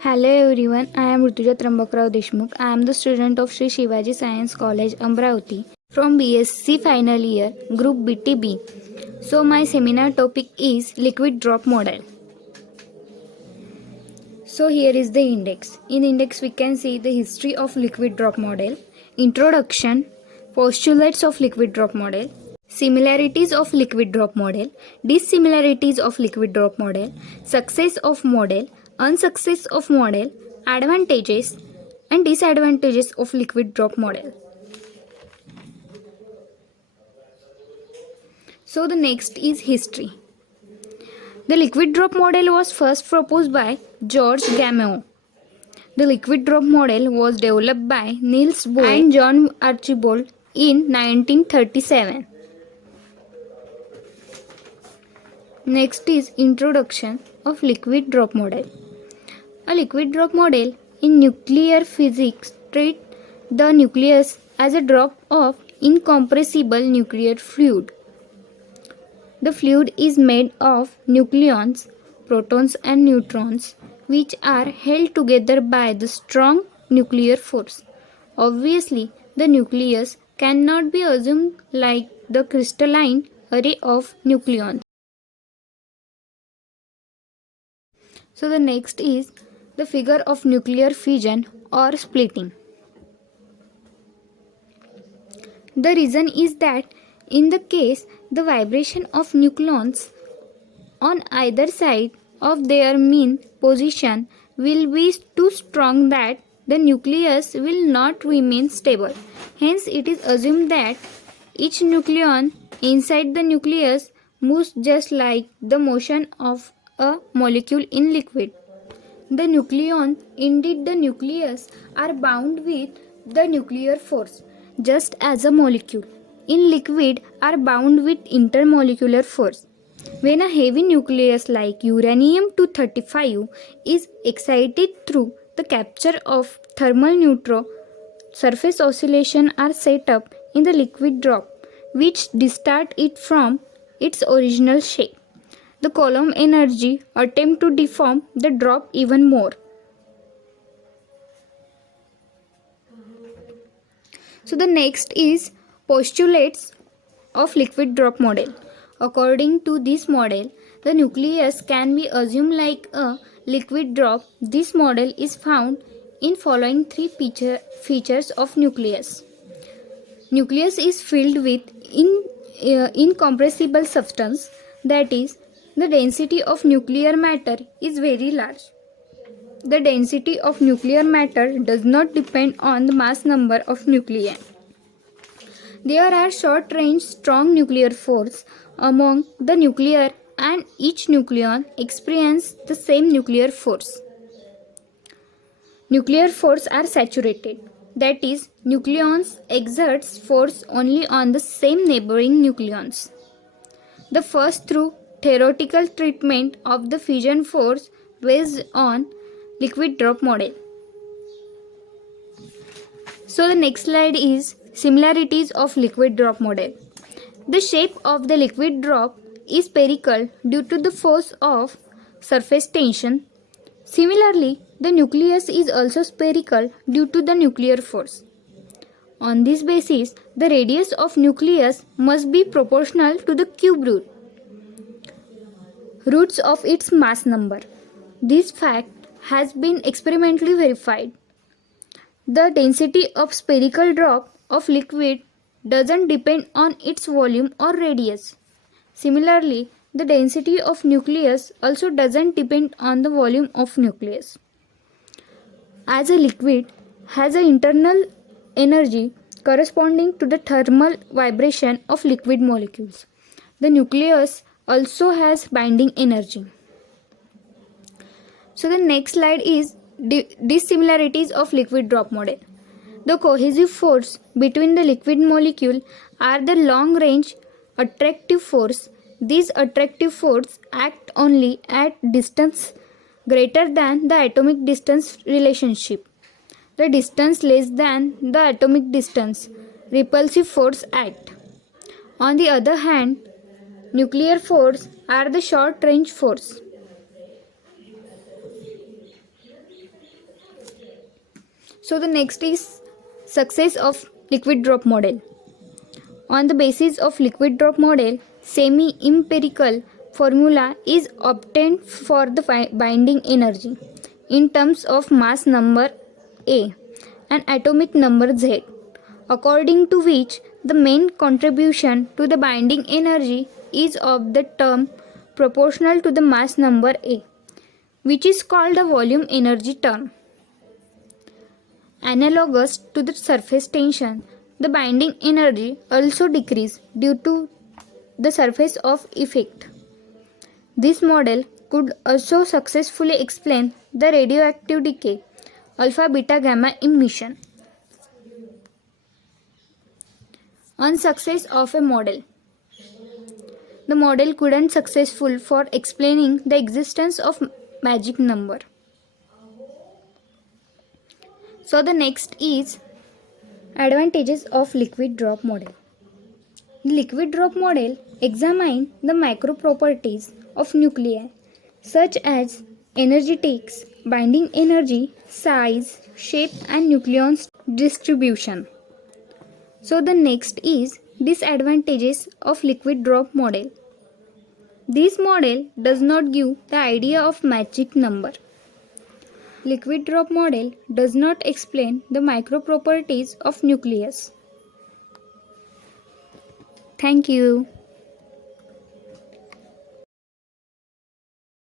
Hello everyone, I am Rutuja Trambakarav Deshmukh. I am the student of Sri Shivaji Science College, Amravati from BSc final year, Group BTB. So my seminar topic is liquid drop model. So here is the index. In index we can see the history of liquid drop model, introduction, postulates of liquid drop model, similarities of liquid drop model, dissimilarities of liquid drop model, success of model, unsuccess of model, advantages and disadvantages of liquid drop model. So the next is history. The liquid drop model was first proposed by George Gamow. The liquid drop model was developed by Niels Bohr and John Archibald in 1937. Next is introduction of liquid drop model. A liquid drop model in nuclear physics treats the nucleus as a drop of incompressible nuclear fluid. The fluid is made of nucleons, protons and neutrons, which are held together by the strong nuclear force. Obviously, the nucleus cannot be assumed like the crystalline array of nucleons. So the next is the figure of nuclear fission or splitting. The reason is that in the case the vibration of nucleons on either side of their mean position will be too strong that the nucleus will not remain stable. Hence it is assumed that each nucleon inside the nucleus moves just like the motion of a molecule in liquid. The nucleons indeed the nucleus are bound with the nuclear force just as a molecule in liquid are bound with intermolecular force. When a heavy nucleus like uranium 235 is excited through the capture of thermal neutron, surface oscillation are set up in the liquid drop which distort it from its original shape. The Coulomb energy attempt to deform the drop even more. So the next is postulates of liquid drop model. According to this model, the nucleus can be assumed like a liquid drop. This model is found in following three features of nucleus. Nucleus is filled with incompressible substance, that is, the density of nuclear matter is very large. The density of nuclear matter does not depend on the mass number of nuclei. There are short-range strong nuclear force among the nuclear and each nucleon experiences the same nuclear force. Nuclear force are saturated. That is, nucleons exerts force only on the same neighboring nucleons. The first through theoretical treatment of the fission force based on liquid drop model. So the next slide is similarities of liquid drop model. The shape of the liquid drop is spherical due to the force of surface tension. Similarly, the nucleus is also spherical due to the nuclear force. On this basis, the radius of nucleus must be proportional to the cube roots of its mass number. This fact has been experimentally verified. The density of spherical drop of liquid doesn't depend on its volume or radius. Similarly, the density of nucleus also doesn't depend on the volume of nucleus. As a liquid has an internal energy corresponding to the thermal vibration of liquid molecules, the nucleus also has binding energy. So the next slide is dissimilarities of liquid drop model. The cohesive force between the liquid molecule are the long range attractive force. These attractive force act only at distance greater than the atomic distance relationship. The distance less than the atomic distance, repulsive force act. On the other hand, nuclear force are the short range force. So the next is success of liquid drop model. On the basis of liquid drop model, semi-empirical formula is obtained for the binding energy in terms of mass number A and atomic number Z, according to which the main contribution to the binding energy is of the term proportional to the mass number A, which is called the volume energy term. Analogous to the surface tension, the binding energy also decreases due to the surface of effect. This model could also successfully explain the radioactive decay, alpha beta gamma emission. Unsuccess of a model. The model couldn't successful for explaining the existence of magic number. So the next is advantages of liquid drop model. The liquid drop model examines the micro properties of nuclei such as energetics, binding energy, size, shape and nucleon distribution. So the next is disadvantages of liquid drop model. This model does not give the idea of magic number. Liquid drop model does not explain the micro properties of nucleus. Thank you.